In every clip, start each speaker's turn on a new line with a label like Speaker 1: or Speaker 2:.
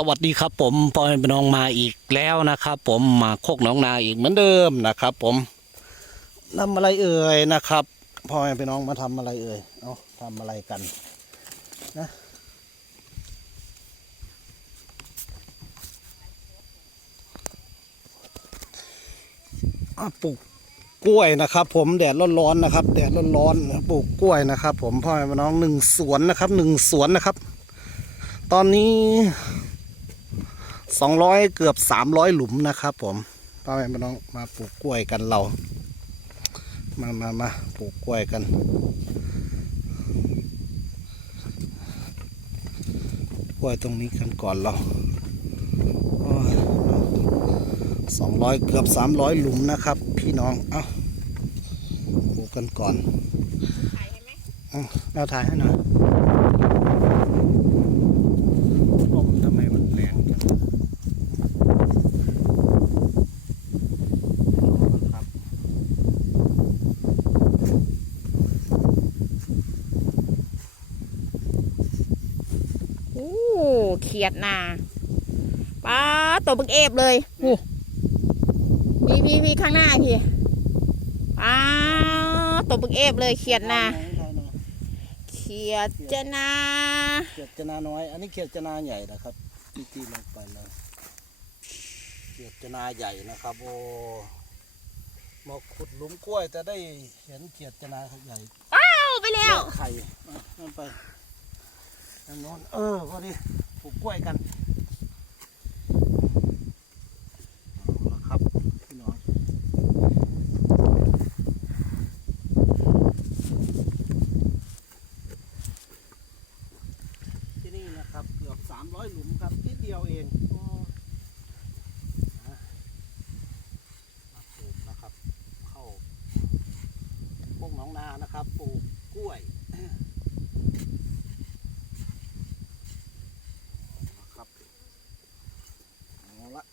Speaker 1: สวัสดีครับผมพ่อแม่พี่น้องมาอีกแล้วนะครับ ผมมาโคกหนองนาอีกเหมือนเดิมนะครับ ผมทำอะไรเอ่ยนะครับพ่อแม่พี่น้องมาทำอะไรเอ่ยเอาทำอะไรกันนะปลูกกล้วยนะครับ ผมแดดร้อนๆนะครับ แดดร้อนๆปลูกกล้วยนะครับ ผมพ่อแม่น้องหนึ่งสวนนะครับหนึ่งสวนนะครับ ตอนนี้ สองร้อยเกือบสามร้อยหลุมนะครับผมพ่อแม่พี่น้องมาปลูกกล้วยกันเรา มามามาปลูกกล้วยกัน กล้วยตรงนี้กันก่อนเราสองร้อยเกือบสามร้อยหลุมนะครับ พี่น้อง เอาปลูกกันก่อนเอาเอาถ่ายให้หน่อยลมทำไมมันแรงจัง ครับ
Speaker 2: โอ้ เขียดนาป้าตัวบึกเอฟเลยโอ้มีมีมีข้างหน้าพี่ป้าตัวบึกเอฟเลยเขียดนาเขียดจะนา
Speaker 1: เขียดจนาน้อย อันนี้เขียดจนาใหญ่นะครับที่ที่ลงไปเลยเขียดจนาใหญ่นะครับ โอ้มาขุดหลุมกล้วยจะได้เห็นเขียดจนาใหญ่
Speaker 2: เข้าไปแล้ว
Speaker 1: ไข่อะนั่นไปนั่นโน้นเออพอดี ปลูกกล้วยกันนี่นะครับเกือบสามร้อยหลุมครับทีเดียวเองนะมาปลูกนะครับ เข้าพวกหนองนานะครับปลูกกล้วย ครับเอาละ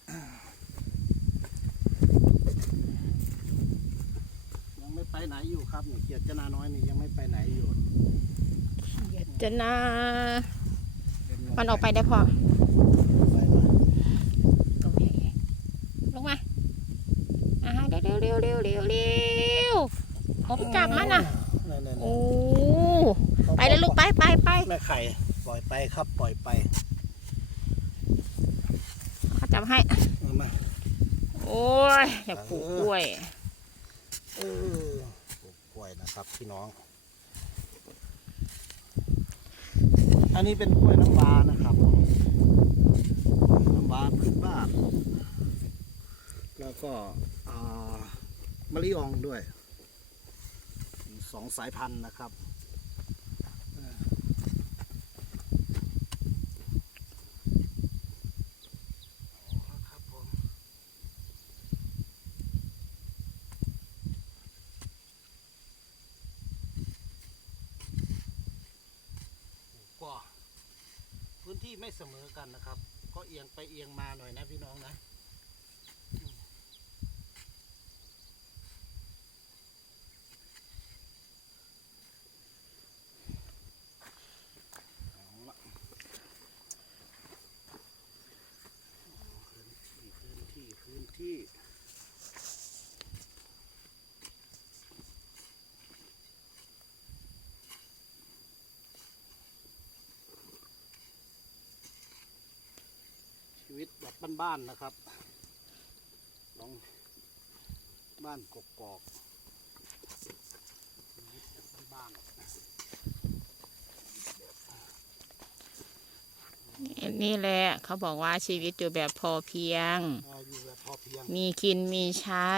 Speaker 1: ยังไม่ไปไหนอยู่ครับ เนี่ยเขียดจนาน้อยนี่ยังไม่ไปไหนอยู่
Speaker 2: เขียดจะนา
Speaker 1: เดิลง
Speaker 2: มันออกไปได้พอ
Speaker 1: ไปมา
Speaker 2: ตรงนี้ลงมาอ่าเร็วเร็วเร็วเร็วเร็วเร็วผมจับมันนะ
Speaker 1: นั่นๆๆ
Speaker 2: โอ้ไปเลยลูกไปไปไป
Speaker 1: แม่ไข่ปล่อยไปครับปล่อยไป
Speaker 2: เขาจับให้
Speaker 1: เอามา
Speaker 2: โอ้ยอยากปลูกกล้วย
Speaker 1: เออปลูกกล้ วยนะครับพี่น้อง อันนี้เป็นกล้วยน้ำว้านะครับน้ำว้าพื้นบ้าน แล้วก็มะลิอองด้วยสองสายพันธุ์นะครับเออครับผม ก็พื้นที่ ไม่เสมอกันนะครับ ก็เอียงไปเอียงมาหน่อยนะพี่น้องนะอืมเอาละพื้นที่พื้นที่ชีวิตแบบบ้านๆนะครับลองบ้านกกอกชีวิตแบบบ้านๆ
Speaker 2: นี่แหละเขาบอกว่าชีวิตอยู่แบบพอเพียง
Speaker 1: อ่าอยู่แบบพอเพียง
Speaker 2: มีกินมีใช้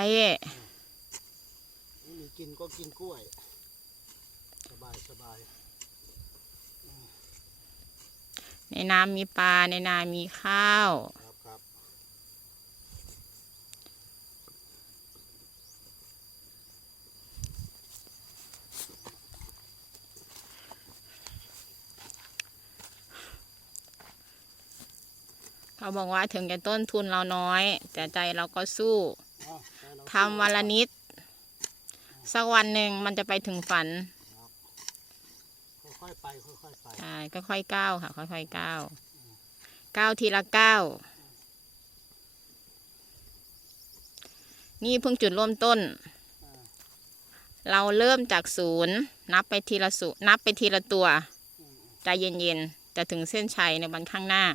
Speaker 1: ไม่มีกินก็กินกล้วย สบายสบาย
Speaker 2: ในน้ำมีปลาในนามีข้าว
Speaker 1: ครับครับ
Speaker 2: เขาบอกว่าถึงจะต้นทุนเราน้อย แต่ใจเราก็สู้
Speaker 1: อ้าวได้แล้ว
Speaker 2: ทำวันละนิด สักวันหนึ่งมันจะไปถึงฝัน
Speaker 1: ค่อยๆไปค่อยๆไป
Speaker 2: ใช่ก็ค่อยๆก้าวค่ะ ค่อยๆก้าวก้าวทีละก้าวนี่เพิ่งจุดเริ่มต้น เราเริ่มจากศูนย์ นับไปทีละสุนับไปทีละตัว ใจเย็นๆ จะถึงเส้นชัยในวันข้างหน้า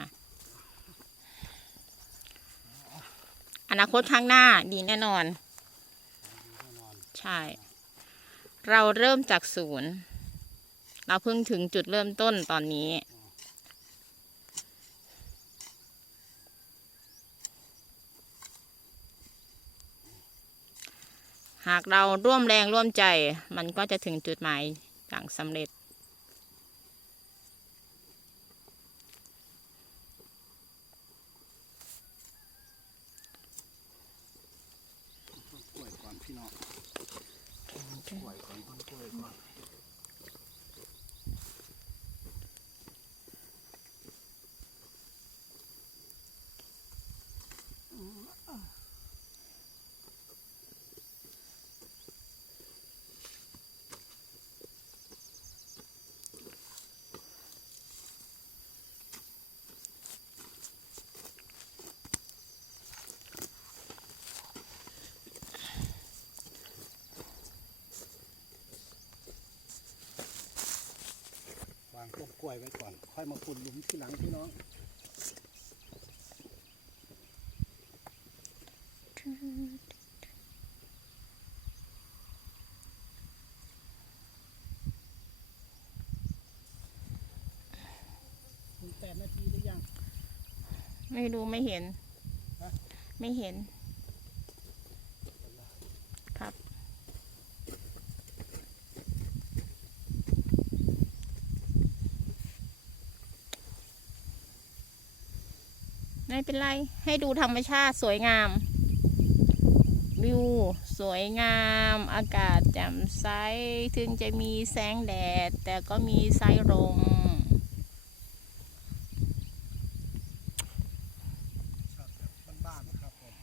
Speaker 2: อนาคตข้างหน้าดีแน่นอน ใช่ เราเริ่มจากศูนย์ เราเพิ่งถึงจุดเริ่มต้นตอนนี้ หากเราร่วมแรงร่วมใจ มันก็จะถึงจุดหมายอย่างสำเร็จ
Speaker 1: กล้วยก่อนพี่น้องกล้วยก่อนต้นกล้วยก่อน วางต้น กล้วยไว้ก่อน ค่อยมาขุดหลุมที่หลังพี่น้องถึงแปดนาทีหรือยัง
Speaker 2: ไม่รู้ไม่เห็น
Speaker 1: ฮะ
Speaker 2: ไม่เห็น ครับ ไม่ เป็นไร ให้ดูธรรมชาติสวยงาม วิว สวยงาม อากาศแจ่มใส ถึงจะมีแสงแดด แต่ก็มีสายลม
Speaker 1: ชอบแบบบ้านๆนะครับผม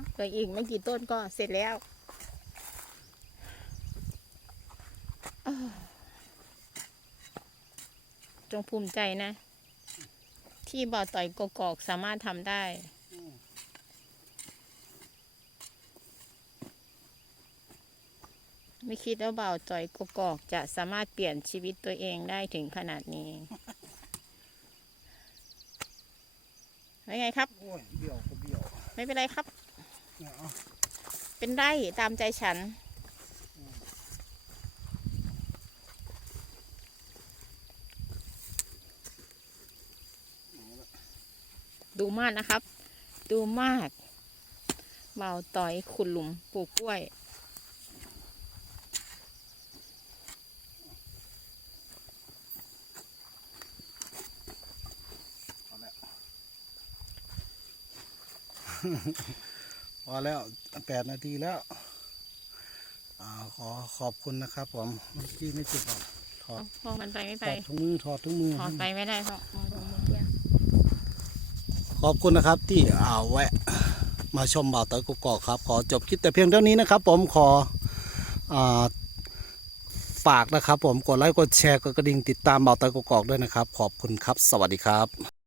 Speaker 2: เนอะเหลืออีกไม่กี่ต้นก็เสร็จแล้วเอ้อจงภูมิใจนะ ที่บ่อต่อยกกอกสามารถทำได้ ไม่คิดว่าบ่าวต่อยกกอกจะสามารถเปลี่ยนชีวิตตัวเองได้ถึงขนาดนี้เป็นไงครับ
Speaker 1: โอ้ยเบี้ยวก็เบี้ยว
Speaker 2: ไม่เป็นไรครับ
Speaker 1: เนี่ยเอา
Speaker 2: เป็นไร่ตามใจฉัน ดูมากนะครับ ดูมากเบาต่อยขุดหลุมปลูกกล้วย
Speaker 1: พ อแล้วพอแล้วแปดนาทีแล้วอ่าขอขอบคุณนะครับผมเมื่อกี้ไม่ติดหรอกถอด
Speaker 2: พอมันไปไม่
Speaker 1: ถ
Speaker 2: ไป
Speaker 1: อดถุงมือถอดถุงมือ
Speaker 2: ถอดไปไม่ได้เพราะมองตรงมุมเดียว
Speaker 1: ขอบคุณนะครับที่อ่าแวะ มาชมบ่าวเตยกุกกอกครับ ขอจบคลิปแต่เพียงเท่านี้นะครับ ผมขออาฝากนะครับ ผมกดไลค์กดแชร์กดกระดิ่งติดตามบ่าวเตยกุกกอกด้วยนะครับ ขอบคุณครับ สวัสดีครับ